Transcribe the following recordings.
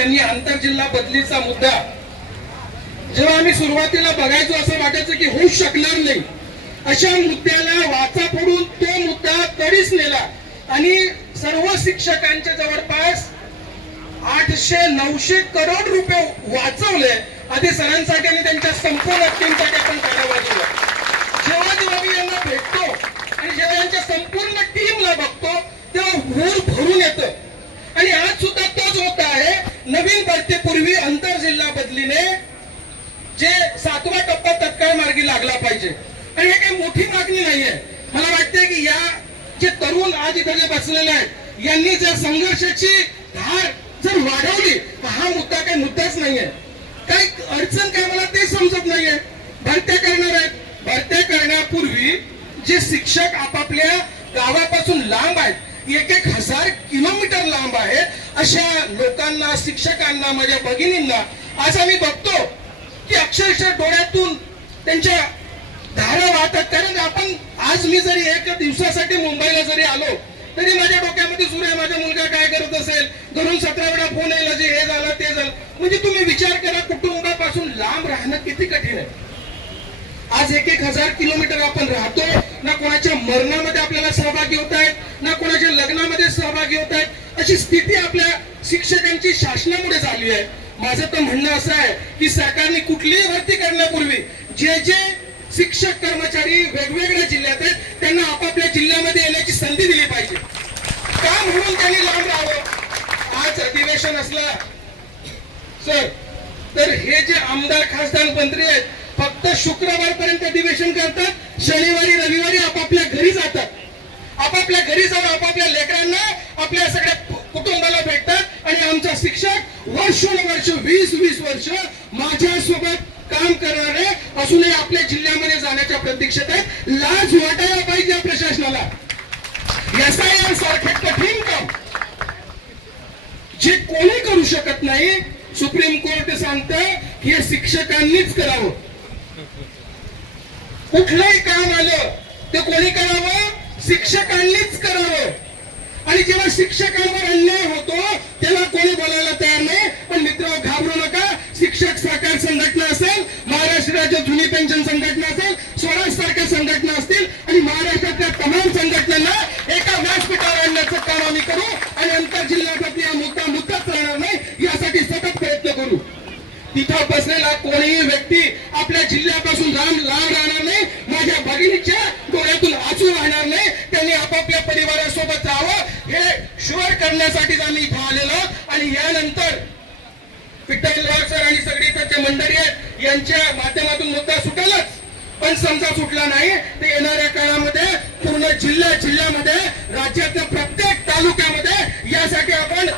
ज्यांनी आंतरजिल्हा बदलीचा मुद्दा जेव्हा आम्ही सुरुवातीला बघायचो असं वाटायचं की होऊ शकणार नाही, अशा मुद्द्याला वाचा फोडून तो मुद्दा तडीस नेला आणि सर्व शिक्षकांच्या जवळपास 800-900 करोड रुपये वाचवले. आधी सरांसाठी आणि त्यांच्या संपूर्ण टीमसाठी आपण टाळ्या वाजवल्या. जेव्हा जेव्हा मी यांना भेटतो आणि जेव्हा यांच्या संपूर्ण टीमला बघतो तेव्हा भूर भरून येतं. आणि आज सुद्धा तोच मुद्दा आहे. नवीन भरतीपूर्वी आंतरजिल्हा बदलीने जे 7वा टप्पा तत्काळ मार्गी लागला पाहिजे आणि हे काही मोठी मागणी नाहीये. मला वाटते की या जे तरुण आज इथे जे बसलेले आहेत यांनी जर संघर्षाची धार जर वाढवली तर हा मुद्दा काही मुद्दाच नाहीये. काही अडचण काय मला ते समजत नाहीये. भरत्या करणार आहेत, भरत्या करण्यापूर्वी जे शिक्षक आपापल्या गावापासून लांब आहेत, 1,000 किलोमीटर लांब आहेत, अशा लोकांना, शिक्षकांना, माझ्या भगिनींना आज आम्ही बघतो की अक्षरशः डोळ्यातून त्यांच्या धारा वाहतात. कारण आपण आज मी जरी 1 दिवसासाठी मुंबईला जरी आलो तरी माझ्या डोक्यामध्ये सुरू आहे माझा मुलगा काय करत असेल, घरून 17 वेळा फोन यायला, जे हे झालं ते झालं. म्हणजे तुम्ही विचार करा कुटुंबापासून लांब राहणं किती कठीण आहे. आज 1,000 किलोमीटर आपण राहतो, ना कोणाच्या मरणामध्ये आपल्याला सहभागी होत आहेत, ना कोणाच्या लग्नामध्ये सहभागी होत आहेत. अशी स्थिती आपल्या शिक्षकांची शासनामुळे झाली आहे. माझं तर म्हणणं असं आहे की सरकारने कुठलीही भरती करण्यापूर्वी जे जे शिक्षक कर्मचारी वेगवेगळ्या जिल्ह्यात आहेत त्यांना आपापल्या जिल्ह्यामध्ये येण्याची संधी दिली पाहिजे. का म्हणून त्यांनी लांब राहावं. आज अधिवेशन असला सर तर हे जे आमदार, खासदार, मंत्री आहेत फक्त शुक्रवारपर्यंत अधिवेशन करतात, शनिवारी रविवारी आपापल्या घरी जातात. आपापल्या घरी जाऊन आपापल्या लेकरांना, आपल्या सगळ्या कुटुंबाला भेटतात आणि आमचा शिक्षक वर्षोनवर्ष 20-20 वर्ष माझ्यासोबत काम करणारे असूनही आपल्या जिल्ह्यामध्ये जाण्याच्या प्रतीक्षेत आहेत. लाज वाटायला पाहिजे प्रशासनाला. SIR सारखे कठीण काम जे कोणी करू शकत नाही, सुप्रीम कोर्ट सांगतं की हे शिक्षकांनीच करावं. कुठलंही काम आलं ते कोणी करावं, शिक्षकांनीच करावं. आणि जेव्हा शिक्षकांवर अन्याय होतो तेव्हा कोणी बोलायला तयार नाही. पण मित्र घाबरू नका. शिक्षक सहकार संघटना असेल, महाराष्ट्र राज्य जुनी पेन्शन संघटना असेल, स्वराज सारख्या संघटना असतील आणि महाराष्ट्रातल्या तमाम संघटनांना एका व्यासपीठावर आणण्याचं काम आम्ही करू आणि आंतरजिल्ह्यासाठी हा मुद्दाच राहणार नाही यासाठी सतत प्रयत्न करू. तिथं बसलेला कोणीही व्यक्ती आपल्या जिल्ह्यापासून लांब राहणार नाही. माझ्या भगिनीच्या डोळ्यातून आसू राहणार नाही. त्यांनी आपापल्या परिवारासोबत जावं हे शुअर करण्यासाठीच आम्ही इथं आलेलो. आणि यानंतर विठ्ठल सर आणि सगळी इथं मंडळी आहेत यांच्या माध्यमातून मुद्दा सुटेलच. पण समजा सुटला नाही तर येणाऱ्या काळामध्ये पूर्ण जिल्ह्यामध्ये राज्यातल्या प्रत्येक तालुक्यामध्ये यासाठी आपण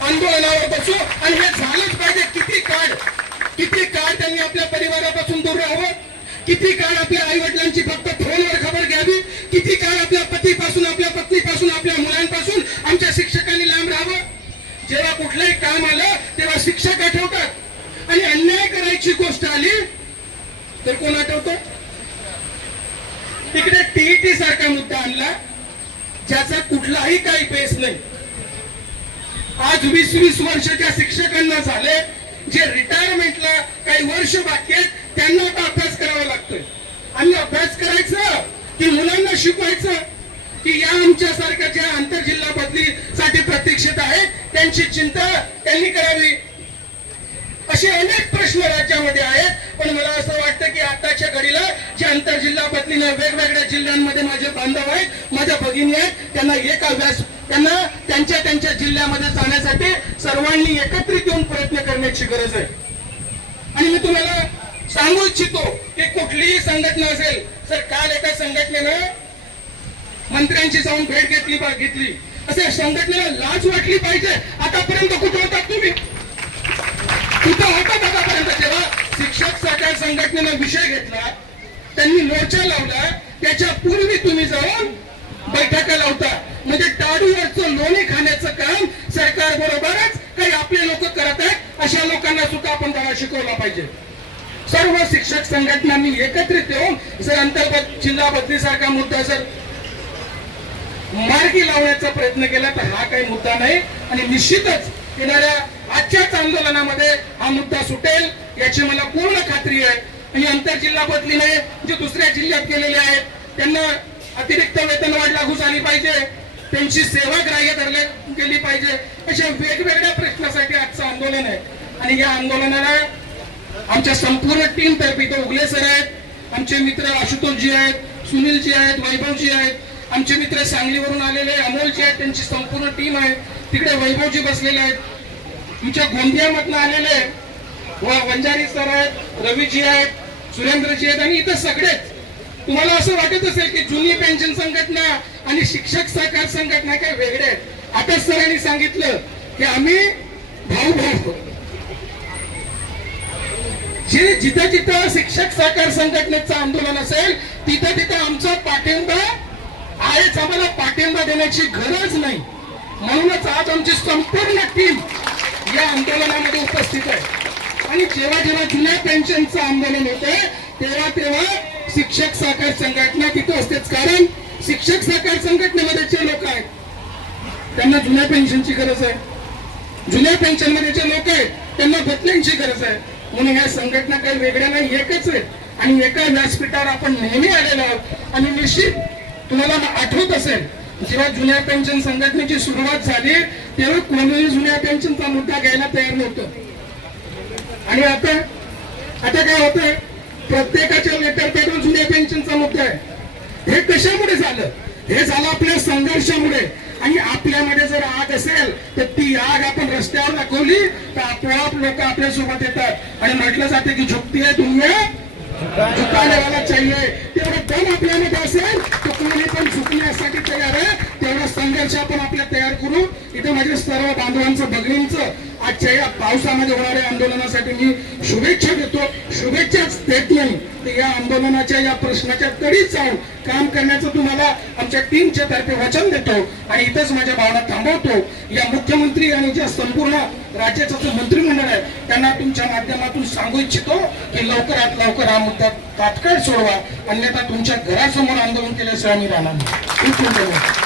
आंदोलनावर बसू आणि हे झालंच पाहिजे. किती काळ त्यांनी आपल्या परिवारापासून दूर राहावं, किती काळ आपल्या आई वडिलांची फक्त फोनवर खबर घ्यावी, किती काळ आपल्या पतीपासून, आपल्या पत्नीपासून, आपल्या मुलांपासून आमच्या शिक्षकांनी लांब राहावं. जेव्हा कुठलंही काम आलं तेव्हा शिक्षक आठवतात आणि अन्याय करायची गोष्ट आली तर कोण आठवतं. तिकडे TET सारखा मुद्दा आणला ज्याचा कुठलाही काही बेस नाही. आज 20-20 वर्ष ज्या शिक्षकांना झाले, जे रिटायरमेंटला काही वर्ष बाकी आहेत त्यांना आता अभ्यास करावा लागतोय. आम्ही अभ्यास करायचं की मुलांना शिकवायचं की या आमच्यासारख्या ज्या आंतरजिल्हा बदलीसाठी प्रतीक्षित आहेत त्यांची चिंता त्यांनी करावी. असे अनेक प्रश्न राज्यामध्ये आहेत. पण मला असं वाटतं की आताच्या घडीला जे आंतरजिल्हा बदलीने वेगवेगळ्या जिल्ह्यांमध्ये माझे बांधव आहेत, माझ्या भगिनी आहेत, त्यांना त्यांच्या जिल्ह्यामध्ये जाण्यासाठी सर्वांनी एकत्रित येऊन प्रयत्न करण्याची गरज आहे. आणि मी तुम्हाला सांगू इच्छितो की कुठलीही संघटना असेल सर, काल एका संघटनेनं मंत्र्यांची जाऊन भेट घेतली. असे संघटनेला लाज वाटली पाहिजे. आतापर्यंत कुठे होतात तुम्ही? कुठं होतात आतापर्यंत? जेव्हा शिक्षक सहकार संघटनेनं विषय घेतला, त्यांनी मोर्चा लावला, त्याच्या पूर्वी तुम्ही जाऊन बैठका लावता. म्हणजे टाळूवरचं लोणी खाण्याचं काम सरकार बरोबरच काही आपले लोक करत आहेत. अशा लोकांना सुद्धा आपण धडा शिकवला पाहिजे. सर्व शिक्षक संघटनांनी एकत्रित येऊन जर अंतर्गत जिल्हा बदलीसारखा मुद्दा जर मार्गी लावण्याचा प्रयत्न केला तर हा काही मुद्दा नाही. आणि निश्चितच येणाऱ्या आजच्याच आंदोलनामध्ये हा मुद्दा सुटेल याची मला पूर्ण खात्री आहे. आणि आंतरजिल्हा बदलीने जे दुसऱ्या जिल्ह्यात गेलेले आहेत त्यांना अतिरिक्त वेतनवाढ लागू झाली पाहिजे, त्यांची सेवा ग्राह्य धरली गेली पाहिजे, अशा वेगवेगळ्या प्रश्नासाठी आजचं आंदोलन आहे. आणि या आंदोलनाला आमच्या संपूर्ण टीम तर्फे तो उगले सर आहेत, आमचे मित्र आशुतोषजी आहेत, सुनीलजी आहेत, वैभवजी आहेत, आमचे मित्र सांगलीवरून आलेले अमोलजी आहेत, त्यांची संपूर्ण टीम आहे. तिकडे वैभवजी बसलेले आहेत, आमच्या गोंदियामधनं आलेले वंजारी सर आहेत, रवीजी आहेत, सुरेंद्रजी आहेत. आणि इथं सगळेच तुम्हाला असं वाटत असेल की जुनी पेन्शन संघटना आणि शिक्षक सहकार संघटना काय वेगळे आहेत. आता सरांनी सांगितलं की आम्ही भाऊ भाऊ, जिथं जिथं शिक्षक सहकार संघटनेचं आंदोलन असेल तिथं तिथं आमचा पाठिंबा आहेच, आम्हाला पाठिंबा देण्याची गरज नाही. म्हणूनच आज आमची संपूर्ण टीम या आंदोलनामध्ये उपस्थित आहे. आणि जेव्हा जेव्हा जुन्या पेन्शनचं आंदोलन होते तेव्हा तेव्हा शिक्षक सहकार संघटना तिथं असतेच, कारण शिक्षक सहकार संघटनेमध्ये जे लोक आहेत त्यांना जुन्या पेन्शनची गरज आहे, जुन्या पेन्शन मध्ये जे लोक आहेत त्यांना बदल्यांची गरज आहे. म्हणून या संघटना काही वेगळ्या नाही, एकच आहे. आणि एका व्यासपीठावर आपण नेहमी आलेलो आहोत. आणि निश्चित तुम्हाला आठवत असेल जेव्हा जुन्या पेन्शन संघटनेची सुरुवात झाली तेव्हा कोणीही जुन्या पेन्शनचा मुद्दा घ्यायला तयार नव्हतं. आणि आता काय होतंय, प्रत्येकाच्या लेटर पेटून जुन्या पेन्शनचा मुद्दा आहे. हे कशामुळे झालं? हे झालं आपल्या संघर्षामुळे. आणि आपल्यामध्ये जर आग असेल तर ती आग आपण रस्त्यावर दाखवली तर आपोआप लोक आपल्या सोबत येतात. आणि म्हटलं जाते की झुकती है दुनिया झुकाने वाला चाहिए. तेवढं दम आपल्यामध्ये असेल तर कोणी पण झुकण्यासाठी तयार आहे. तेवढा संघर्ष आपण आपल्या तयार करू. इथे माझ्या सर्व बांधवांचं भगिनींचं आजच्या या पावसामध्ये होणाऱ्या आंदोलनासाठी मी शुभेच्छा देतो. शुभेच्छाच देत नाही तर या आंदोलनाच्या या प्रश्नाच्या तडीत जाऊन काम करण्याचं तुम्हाला आमच्या टीमच्या तर्फे वचन देतो. आणि इथंच माझ्या भावना थांबवतो. या मुख्यमंत्री आणि ज्या संपूर्ण राज्याचं जे मंत्रिमंडळ आहे त्यांना तुमच्या माध्यमातून सांगू इच्छितो की लवकरात लवकर हा मुद्दा तात्काळ सोडवा, अन्यथा तुमच्या घरासमोर आंदोलन केल्याशिवाय आम्ही राहणार नाही. खूप खूप धन्यवाद.